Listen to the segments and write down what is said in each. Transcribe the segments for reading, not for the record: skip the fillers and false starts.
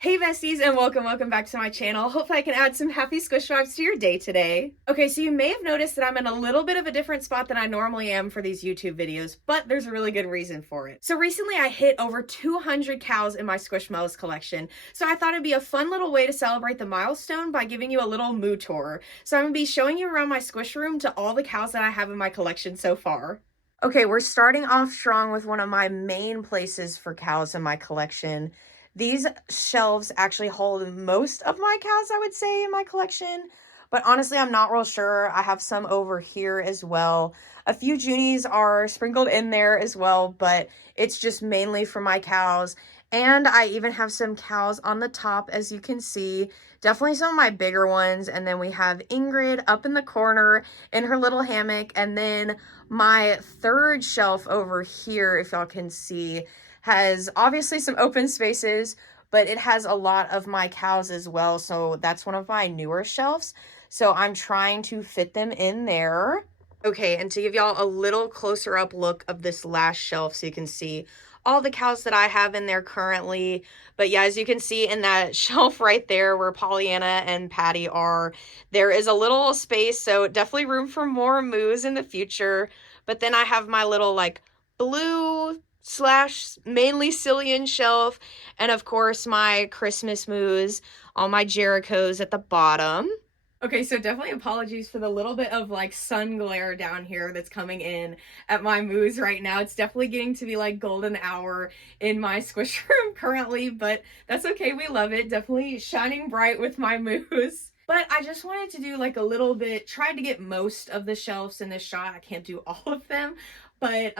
Hey besties, and welcome back to my channel. Hopefully I can add some happy squish vibes to your day today. Okay, so you may have noticed that I'm in a little bit of a different spot than I normally am for these YouTube videos, but there's a really good reason for it. So recently I hit over 200 cows in my Squishmallows collection, so I thought it'd be a fun little way to celebrate the milestone by giving you a little moo tour. So I'm gonna be showing you around my squish room to all the cows that I have in my collection so far. Okay, we're starting off strong with one of my main places for cows in my collection. These shelves actually hold most of my cows, I would say, in my collection. But honestly, I'm not real sure. I have some over here as well. A few Junies are sprinkled in there as well, but it's just mainly for my cows. And I even have some cows on the top, as you can see. Definitely some of my bigger ones. And then we have Ingrid up in the corner in her little hammock. And then my third shelf over here, if y'all can see, has obviously some open spaces, but it has a lot of my cows as well. So that's one of my newer shelves. So I'm trying to fit them in there. Okay, and to give y'all a little closer up look of this last shelf so you can see all the cows that I have in there currently. But yeah, as you can see in that shelf right there where Pollyanna and Patty are, there is a little space, so definitely room for more moos in the future. But then I have my little like blue slash mainly Cillian shelf, and of course my Christmas moos, all my Jerichos at the bottom. Okay, so definitely apologies for the little bit of like sun glare down here that's coming in at my moos right now. It's definitely getting to be like golden hour in my squish room currently, but that's okay. We love it. Definitely shining bright with my moos. But I just wanted to do like a little bit, tried to get most of the shelves in this shot. I can't do all of them, but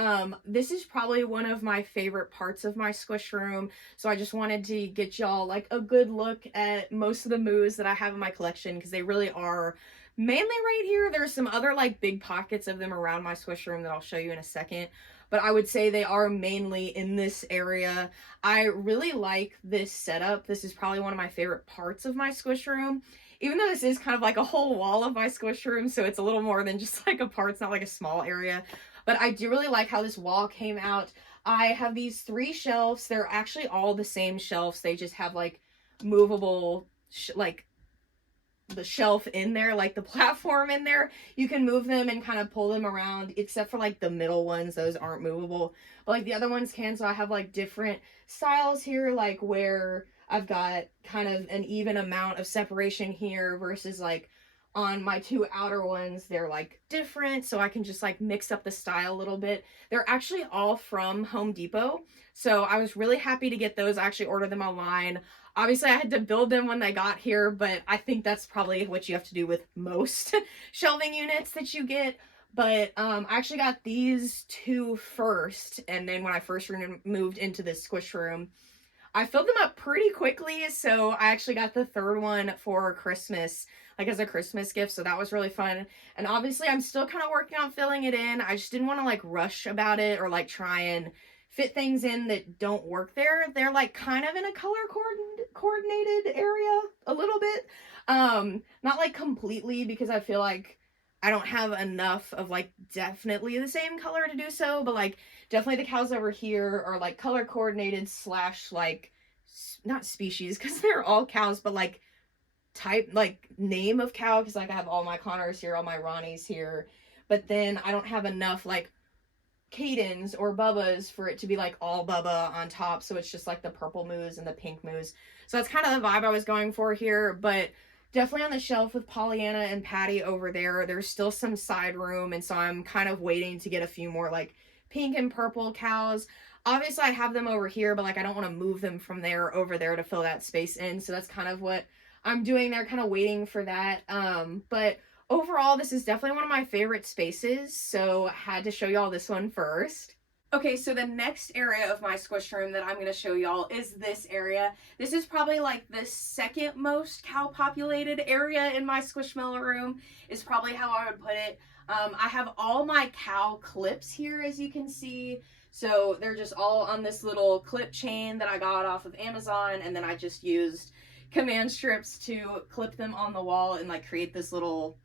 this is probably one of my favorite parts of my squish room. So I just wanted to get y'all like a good look at most of the moos that I have in my collection, because they really are mainly right here. There's some other like big pockets of them around my squish room that I'll show you in a second, but I would say they are mainly in this area. I really like this setup. This is probably one of my favorite parts of my squish room, even though this is kind of like a whole wall of my squish room, so it's a little more than just like a part. It's not like a small area, but I do really like how this wall came out. I have these 3 shelves. They're actually all the same shelves. They just have like movable, like the shelf in there, like the platform in there. You can move them and kind of pull them around, except for like the middle ones. Those aren't movable, but like the other ones can. So I have like different styles here, like where I've got kind of an even amount of separation here versus like on my 2 outer ones, they're like different, so I can just like mix up the style a little bit. They're actually all from Home Depot, so I was really happy to get those. I actually ordered them online. Obviously I had to build them when they got here, but I think that's probably what you have to do with most shelving units that you get. But I actually got these 2 first, and then when I first moved into this squish room, I filled them up pretty quickly, so I actually got the 3rd one for Christmas, like as a Christmas gift, so that was really fun. And obviously I'm still kind of working on filling it in. I just didn't want to like rush about it or like try and fit things in that don't work there. They're like kind of in a color coordinated area a little bit. Not like completely, because I feel like I don't have enough of like definitely the same color to do so, but like definitely the cows over here are like color coordinated slash like not species, because they're all cows, but like type, like name of cow, because like I have all my Connors here, all my Ronnies here, but then I don't have enough like Cadens or Bubbas for it to be like all Bubba on top, so it's just like the purple moose and the pink moose. So that's kind of the vibe I was going for here. But definitely on the shelf with Pollyanna and Patty over there, there's still some side room, and so I'm kind of waiting to get a few more like pink and purple cows. Obviously I have them over here, but like I don't want to move them from there over there to fill that space in, so that's kind of what I'm doing there, kind of waiting for that. But overall, this is definitely one of my favorite spaces, so I had to show y'all this one first. Okay, so the next area of my squish room that I'm going to show y'all is this area. This is probably like the second most cow populated area in my Squishmallow room, is probably how I would put it. I have all my cow clips here, as you can see. So they're just all on this little clip chain that I got off of Amazon, and then I just used command strips to clip them on the wall and like create this little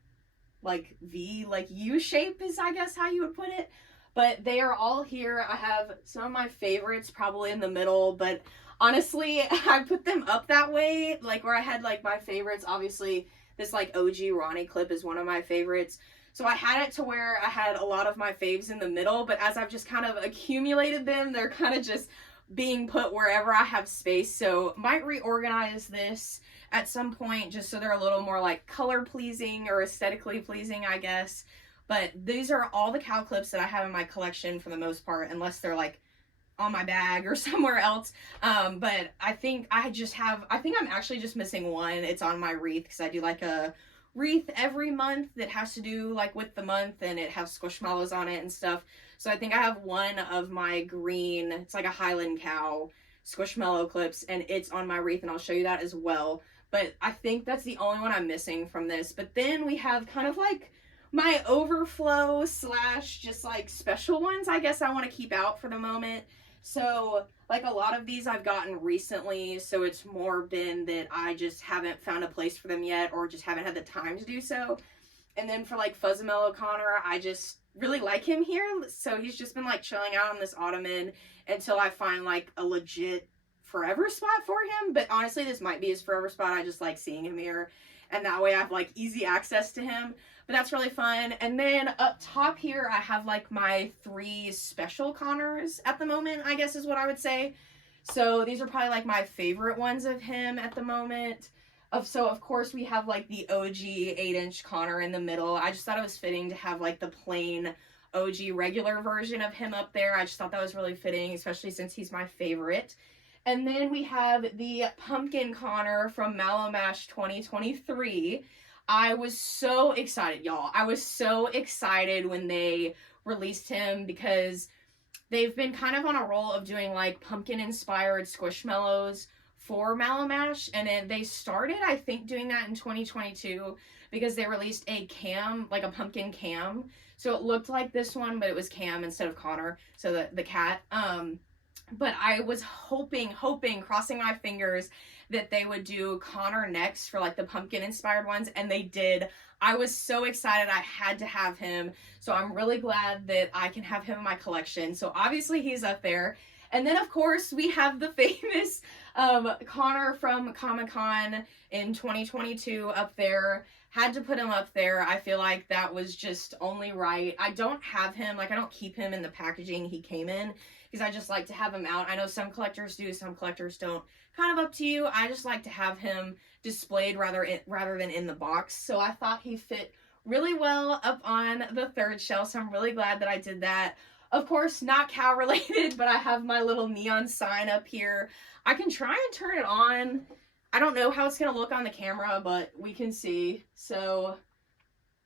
like V, like U shape is I guess how you would put it. But they are all here. I have some of my favorites probably in the middle, but Honestly, I put them up that way, like where I had like my favorites. Obviously, this like OG Ronnie clip is one of my favorites. So I had it to where I had a lot of my faves in the middle, but as I've just kind of accumulated them, they're kind of just being put wherever I have space. So might reorganize this at some point just so they're a little more like color pleasing or aesthetically pleasing, I guess. But these are all the cow clips that I have in my collection for the most part, unless they're like on my bag or somewhere else. But I think I'm actually just missing one. It's on my wreath because I do like a wreath every month that has to do like with the month, and it has Squishmallows on it and stuff. So I think I have one of my green, it's like a Highland cow Squishmallow clips, and it's on my wreath, and I'll show you that as well. But I think that's the only one I'm missing from this. But then we have kind of like my overflow slash just like special ones I guess I want to keep out for the moment. So like a lot of these I've gotten recently, so it's more been that I just haven't found a place for them yet or just haven't had the time to do so. And then for like Fuzzamello Connor, I just really like him here, so he's just been like chilling out on this ottoman until I find like a legit forever spot for him. But honestly, this might be his forever spot. I just like seeing him here, and that way I have like easy access to him. But that's really fun. And then up top here, I have like my 3 special Connors at the moment, I guess is what I would say. So these are probably like my favorite ones of him at the moment. So of course we have like the OG 8-inch Connor in the middle. I just thought it was fitting to have like the plain OG regular version of him up there. I just thought that was really fitting, especially since he's my favorite. And then we have the Pumpkin Connor from Mallow Mash 2023. I was so excited, y'all. I was so excited when they released him because they've been kind of on a roll of doing like pumpkin-inspired Squishmallows for Mallow Mash, and they started, I think, doing that in 2022 because they released a cam, like a pumpkin cam. So it looked like this one, but it was Cam instead of Connor, so the cat. But I was hoping, crossing my fingers that they would do Connor next for like the pumpkin inspired ones, and they did. I was so excited. I had to have him. So I'm really glad that I can have him in my collection. So obviously he's up there. And then of course we have the famous Connor from Comic-Con in 2022 up there. Had to put him up there. I feel like that was just only right. I don't have him, like I don't keep him in the packaging he came in because I just like to have him out. I know some collectors do, some collectors don't. Kind of up to you. I just like to have him displayed rather than in the box. So I thought he fit really well up on the 3rd shelf. So I'm really glad that I did that. Of course, not cow related, but I have my little neon sign up here. I can try and turn it on. I don't know how it's going to look on the camera, but we can see. So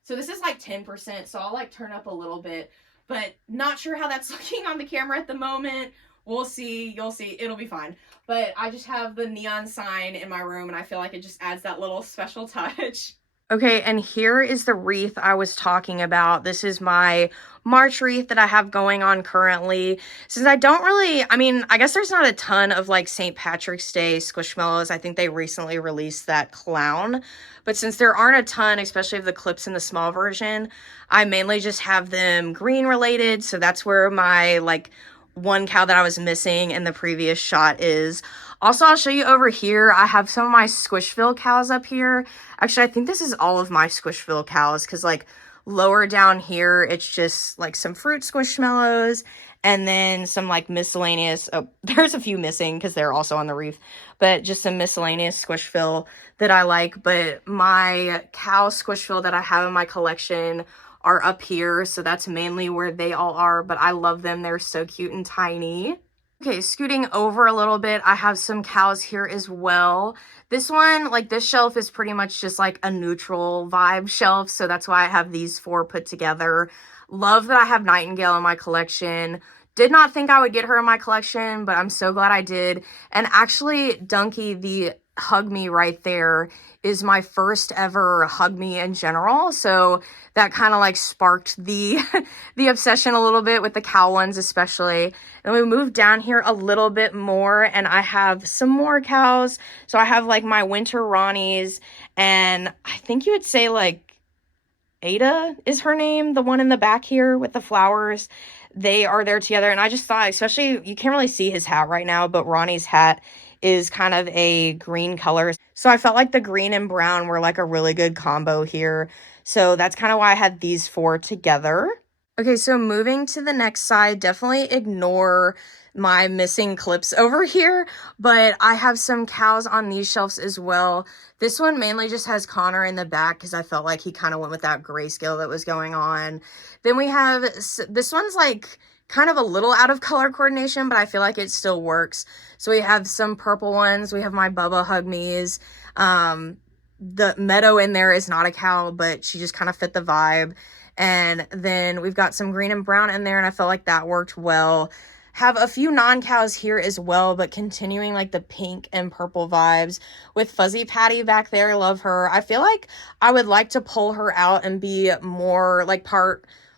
this is like 10%, so I'll like turn up a little bit, but not sure how that's looking on the camera at the moment. We'll see. You'll see. It'll be fine. But I just have the neon sign in my room, and I feel like it just adds that little special touch. Okay, and here is the wreath I was talking about. This is my March wreath that I have going on currently. Since I don't really, I guess there's not a ton of like St. Patrick's Day Squishmallows. I think they recently released that clown. But since there aren't a ton, especially of the clips in the small version, I mainly just have them green related. So that's where my like one cow that I was missing in the previous shot is. Also, I'll show you over here. I have some of my Squishville cows up here. Actually, I think this is all of my Squishville cows because like lower down here, it's just like some fruit Squishmallows and then some like miscellaneous. Oh, there's a few missing because they're also on the wreath, but just some miscellaneous Squishville that I like. But my cow Squishville that I have in my collection are up here, so that's mainly where they all are, but I love them. They're so cute and tiny. Okay, scooting over a little bit, I have some cows here as well. This one, like this shelf is pretty much just like a neutral vibe shelf, so that's why I have these 4 put together. Love that I have Nightingale in my collection. Did not think I would get her in my collection, but I'm so glad I did. And actually, Dunky, the Hug Me right there, is my first ever Hug Me in general, so that kind of like sparked the the obsession a little bit with the cow ones especially. And we moved down here a little bit more, and I have some more cows. So I have like my Winter Ronnies, and I think you would say like Ada is her name, the one in the back here with the flowers. They are there together, and I just thought, especially, you can't really see his hat right now, but Ronnie's hat is kind of a green color. So I felt like the green and brown were like a really good combo here. So that's kind of why I had these 4 together. Okay, so moving to the next side, definitely ignore my missing clips over here, but I have some cows on these shelves as well. This one mainly just has Connor in the back because I felt like he kind of went with that grayscale that was going on. Then we have, this one's like kind of a little out of color coordination, but I feel like it still works. So we have some purple ones. We have my Bubba Hug Me's. The Meadow in there is not a cow, but she just kind of fit the vibe. And then we've got some green and brown in there, and I felt like that worked well. Have a few non-cows here as well, but continuing like the pink and purple vibes with Fuzzy Patty back there. Love her. I feel like I would like to pull her out and be more like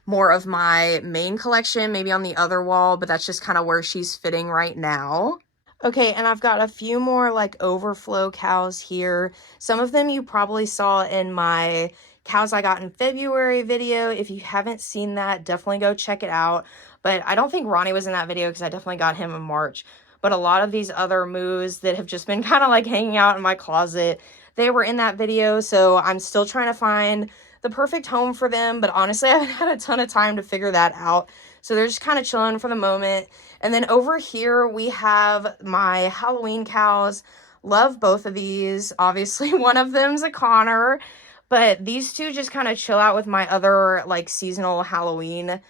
more of my main collection, maybe on the other wall, but that's just kind of where she's fitting right now. Okay, and I've got a few more like overflow cows here. Some of them you probably saw in my cows I got in February video. If you haven't seen that, definitely go check it out. But I don't think Ronnie was in that video because I definitely got him in March. But a lot of these other moos that have just been kind of like hanging out in my closet, they were in that video. So I'm still trying to find the perfect home for them. But honestly, I haven't had a ton of time to figure that out. So they're just kind of chilling for the moment. And then over here, we have my Halloween cows. Love both of these. Obviously, one of them's a Connor. But these two just kind of chill out with my other like seasonal Halloween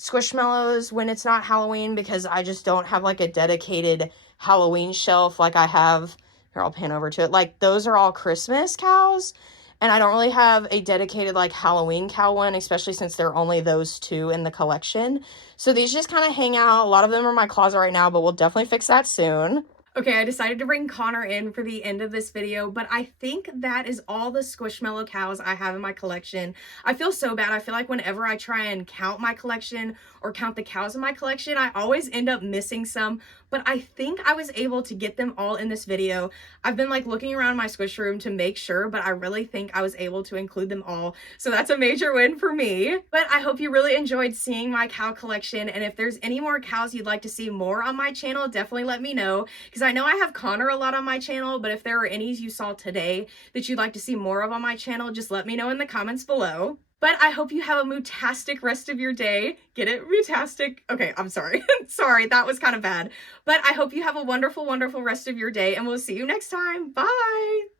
Squishmallows when it's not Halloween, because I just don't have like a dedicated Halloween shelf like I have. Here, I'll pan over to it. Like those are all Christmas cows. And I don't really have a dedicated like Halloween cow one, especially since there are only those 2 in the collection. So these just kind of hang out. A lot of them are in my closet right now, but we'll definitely fix that soon. Okay, I decided to bring Connor in for the end of this video, but I think that is all the Squishmallow cows I have in my collection. I feel so bad. I feel like whenever I try and count my collection or count the cows in my collection, I always end up missing some, but I think I was able to get them all in this video. I've been like looking around my squish room to make sure, but I really think I was able to include them all. So that's a major win for me. But I hope you really enjoyed seeing my cow collection. And if there's any more cows you'd like to see more on my channel, definitely let me know. Because I know I have Connor a lot on my channel, but if there are any you saw today that you'd like to see more of on my channel, just let me know in the comments below. But I hope you have a mootastic rest of your day. Get it? Mootastic? Okay, I'm sorry. Sorry, that was kind of bad. But I hope you have a wonderful, wonderful rest of your day, and we'll see you next time. Bye!